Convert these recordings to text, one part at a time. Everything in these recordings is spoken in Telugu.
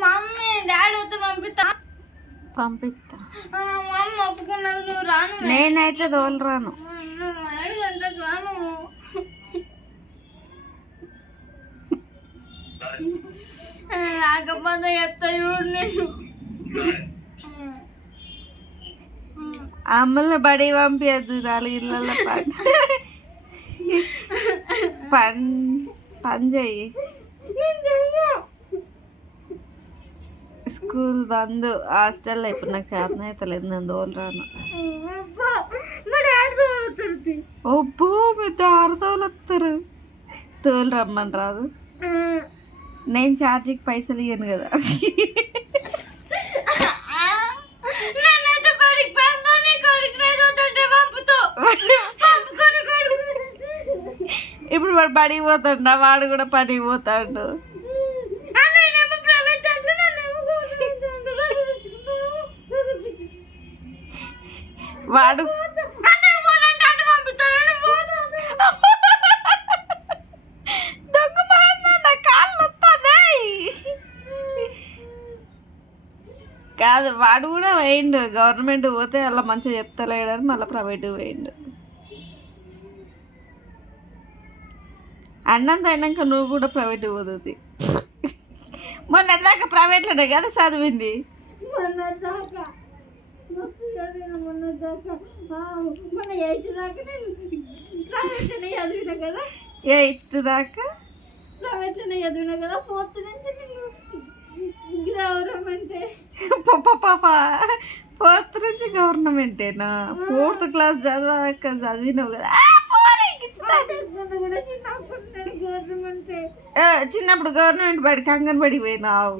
మమ్మీ డాడీ వస్తే పంపిస్తా. పంపిస్తా. ఆ, మా అమ్మ ఒప్పుకున్నది నువ్వు రాను నేనైతే తోలరాను. నువ్వు ఏడు గంటలకు రాను. ఆ, రాకపోతే చెప్తా చూడు నేను. అమ్మల్ని బడి పంపించద్దు నాలుగు ఇళ్ళల్లో పని. పని పని చెయ్యి. స్కూల్ బంద్ హాస్టల్లో ఇప్పుడు నాకు చేతన అవుతలేదు నేను తోలరాను మా డాడీ తోలుతుంది ఒబ్బో మీ దారి తోలొస్తారు తోలు రమ్మని రాదు. నేను ఛార్జీకి పైసలు ఇయ్యను కదా. ఇప్పుడు వాడు బడికి పోతాడు వాడు కూడా పనికి పోతాడు. నొత్తన్నాయి. కాదు వాడు కూడా పోయిండు. గవర్నమెంట్ పోతే అలా మంచిగా చెప్తలేడని మళ్ళీ ప్రైవేట్ పోయిండు. అన్నంత అయినాక నువ్వు కూడా ప్రైవేట్ పోతుంది. మొన్న దాకా ప్రైవేట్లోనే కదా చదివింది. మొన్న మొన్న ఎయిత్ దాకా? నేను చదివిన కదా ఎయిత్ దాకా ప్రైవేట్లోనే చదివిన కదా ఫోర్త్ నుంచి నేను గవర్నమెంట్ పాప ఫోర్త్ నుంచి గవర్నమెంటేనా ఫోర్త్ క్లాస్ చదివాక చదివినావు కదా. చిన్నప్పుడు నేను గవర్నమెంట్. బడికి అంగన్బడికి పోయినావు.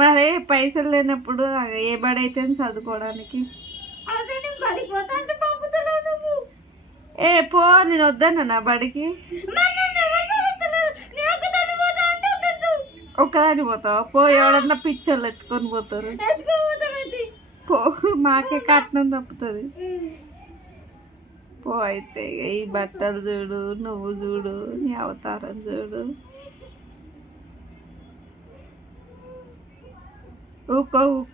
మరే పైసలు లేనప్పుడు ఏ బడి అయితే చదువుకోవడానికి ఏ పో నేను వద్దన్నా నా బడికి. ఒక్కదాని పోతావు? పో ఎవడన్నా పిచ్చర్లు ఎత్తుకొని పోతారు. పో మాకే కట్నం తప్పుతుంది. పో అయితే ఈ బట్టలు చూడు నువ్వు చూడు నీ అవతారం చూడు. Hươu.